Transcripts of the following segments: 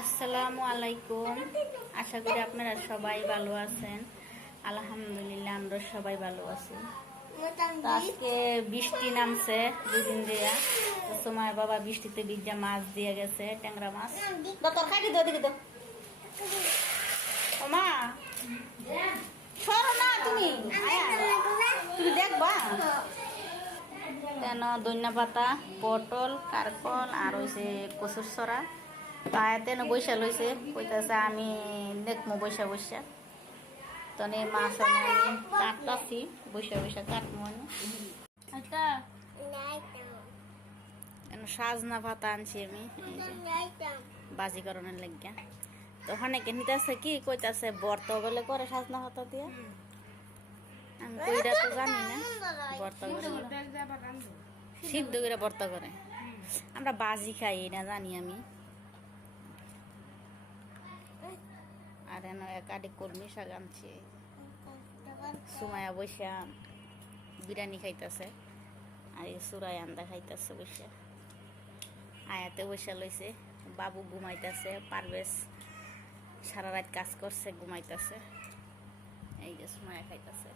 আসসালামু আলাইকুম। আশা করি আপনারা সবাই ভালো আছেন। আলহামদুলিল্লাহ আমরা সবাই ভালো আছি। আজকে বৃষ্টি নামছে দুদিন দিয়া সময় বাবা বৃষ্টিতে ভিজা মাছ দিয়ে গেছে ট্যাংরা মাছ। তো তরকারি দিও দিকে তো মা সরো না তুমি। তুমি দেখবা। কেন? দৈন্য পাতা পটল কারকল আর হইছে কচুর সরা তাতে বৈশা লইছে, কইতাছে আমি দেখমু বৈশা বৈশা তনে মাছ আমি কাটতাছি বৈশা বৈশা আমি। আচ্ছা। সাজনা পাতা আনছি আমি বাজি করণের লাগিয়া। তো অনেকে নিতেছে কি, কইতাছে বর্ত বলে করে সাজনা পাতা দিয়া। আমি কইরা তো জানি না বর্ত সিদ্ধ করে বর্ত করে। আমরা বাজি খাই না জানি আমি। আর এন একাডি কলমি শাক সুমায়া বৈশা বিরিয়ানি খাইতেছে, আর সুরাই আন্দা খাইতেছে বৈশা আয়াতে বৈশা লইছে, বাবু ঘুমাইতেছে পারবেশ সারা রাত কাজ করছে, ঘুমাইতেছে। এই যে সুমায়া খাইতেছে।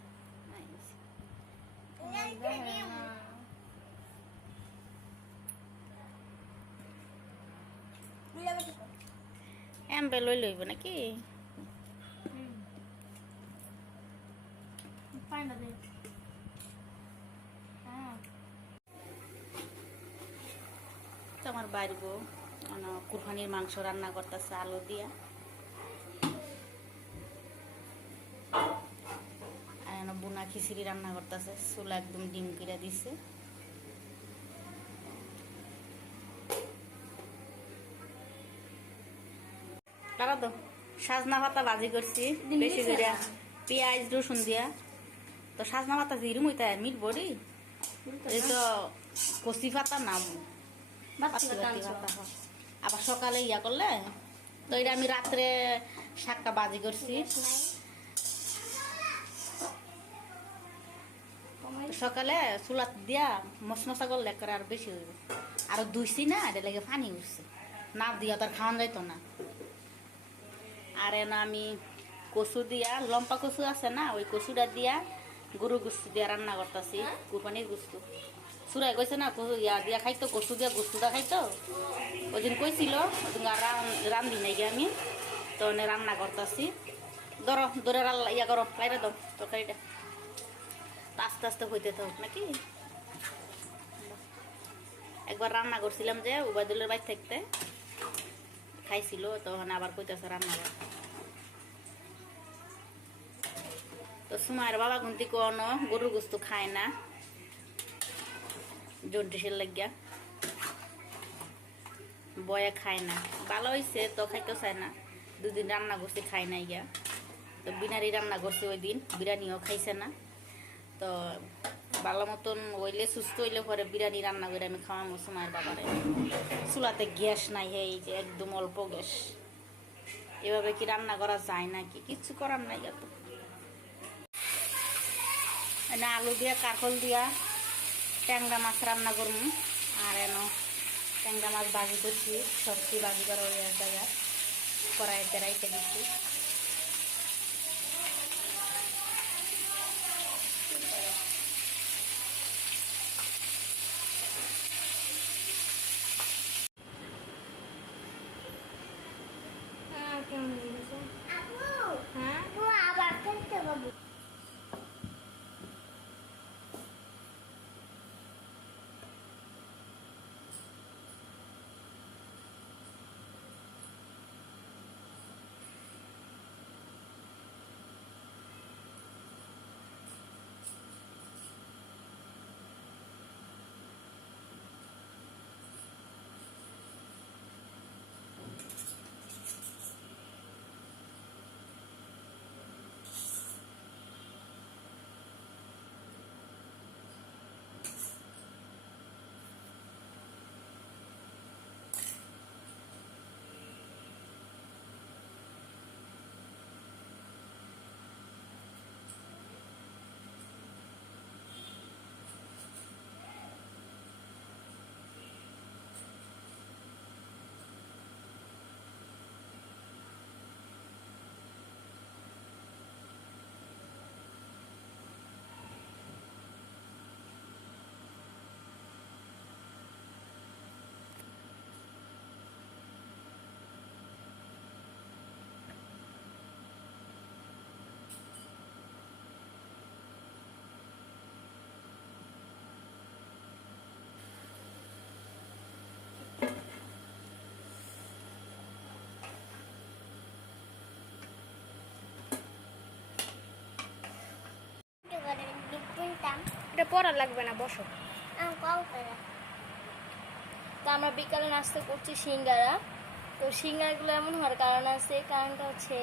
এমবে লই লইব নাকি? তো আমার মানে কুরবানির মাংস রান্না করতেছে আলু দিয়া। আর বুনা খিচুড়ি রান্না করতেছে চুলা একদম ডিম কিরা দিছে। তারা তো সাজনা পাতা ভাজি করছি বেশি করে পেঁয়াজ রসুন দিয়া। তো সাজনা পাতা জিরুম হইতা মিট বড়ি এই তো কচি পাতা নাম। আবার সকালে ইয়া করলে তো এটা আমি রাত্রে শাকটা বাজি করছি। সকালে চুলাত দিয়া মশমশা করলে করে আর বেশি হইব। আর দুইছি না এটা লেগে পানি উঠছে। না দিয়া তার খাওয়ান যাইতো না। আর এনে আমি কচু দিয়া লম্পা কচু আছে না ওই কচুটা দিয়া গরু গুস্তু দিয়া রান্না করতেছি কুরবানির গুস্তু। সুরাই কইছে না ইয়া দিয়া খাইতো কচু দিয়া গুস্তুটা খাইতো ওই দিন কইছিল রান্ধি নাই গিয়ে আমি তো রান্না করতেছি ধরো রাল্লা ইয়া করো বাইরে দাও তরকারিটা তো আস্তে আস্তে হইতে থাকুক নাকি? একবার রান্না করছিলাম যে উবায়দুলের বাইর থাকতে। খাইছিল তখন আবার কইতেছে রান্না কর তো সুমায়ের বাবা গুনতি কোনো গরুর গোস্ত খায় না। জন্ডিসের লাগিয়া। বয়ে খায় না। ভালো হয়েছে তো খাইতে চায় না। দুদিন রান্না করছি খাই নাই গিয়া। তো বিনারি রান্না করছি ওই দিন, বিরিয়ানিও খাইছে না। তো ভালো মতন হইলে সুস্থ হইলে পরে বিরিয়ানি রান্না করে আমি খাওয়াবো সুমায়ের বাবারে। চুলাতে গ্যাস নাই হে এই যে একদম অল্প গ্যাস। এভাবে কি রান্না করা যায় নাকি? কিচ্ছু করার নাই এত। এনে আলু দিয়া কারকল দিয়া ট্যাংরা মাছ রান্না করব। আর এন ট্যাংরা মাছ ভাজি করছি, সবজি ভাজি করা হয়ে জায়গা কড়াইতে রাইতে দিচ্ছি। এটা পড়া লাগবে না বসো। তো আমরা বিকালে নাস্তা করছি সিঙ্গারা। তো সিঙ্গারাগুলো এমন হওয়ার কারণ আছে কারণটা হচ্ছে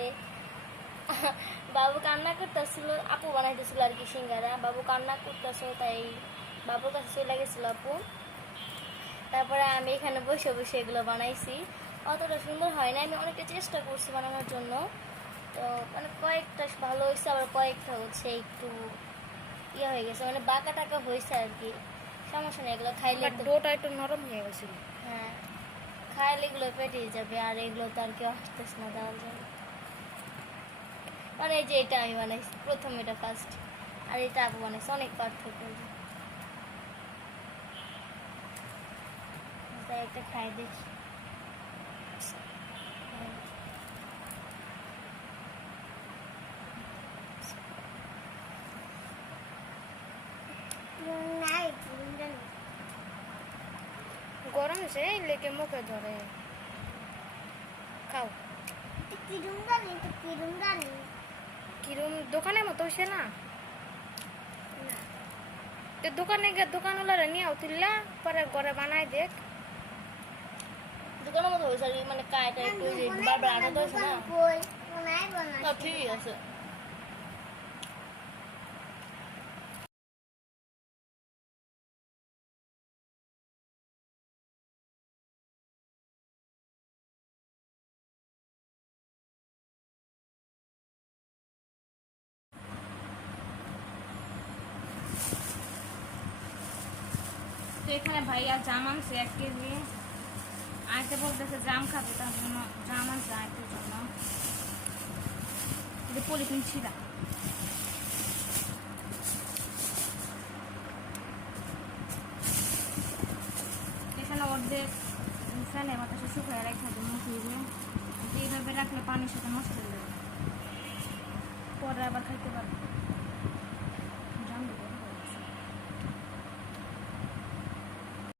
বাবু কান্না করতেছিল আপু বানাইতেছিল আর কি সিঙ্গারা। বাবু কান্না করতেছিল তাই বাবুর কাছে চলে গেছিল আপু। তারপরে আমি এখানে বসে বসে এগুলো বানাইছি। অতটা সুন্দর হয় না আমি অনেকটা চেষ্টা করছি বানানোর জন্য। তো মানে কয়েকটা ভালো হয়েছে আবার কয়েকটা হচ্ছে একটু ইয়ে হয়ে গেছে মানে বাঁকা টাকা হয়েছে আর কি। সমস্যা নেই এগুলো খাইলে ডোটা একটু নরম হয়ে গেছিল। হ্যাঁ খাইলে এগুলো পেটে যাবে আর এগুলো তো আর কেউ আসতেছে না দেওয়ার জন্য। মানে এই যে এটা আমি বানাইছি প্রথম এটা ফার্স্ট আর এটা আপু বানাইছি অনেক পার্থক্য একটা খাই দেখি হ্যাঁ। নাই চিন্তা গরম আছে লেগে মুখে ধরে। খাও। কিরম দোকানের মতো হয়েছে না? তো দোকানে গিয়ে দোকানওয়ালারা নিয়ে তুললা পরে ঘরে বানাই দেখ। দোকানের মতো হয়েছে মানে কায়টা একটু ওই বারবার আটা তো না? ঠিকই আছে। তো এখানে ভাইয়া জাম আনছে এক কেজি। আইতে বলতেছে জাম খাবে, তার জন্য জাম আনছে আইতে জন্য। পলিথিন ছিলা এখানে অর্ধেক ফ্যানে বাতাসে শুকিয়ে রেখে দেবো মুখিয়ে এইভাবে রাখলে পানির সাথে হয়ে যাবে। পরে আবার খাইতে পারব।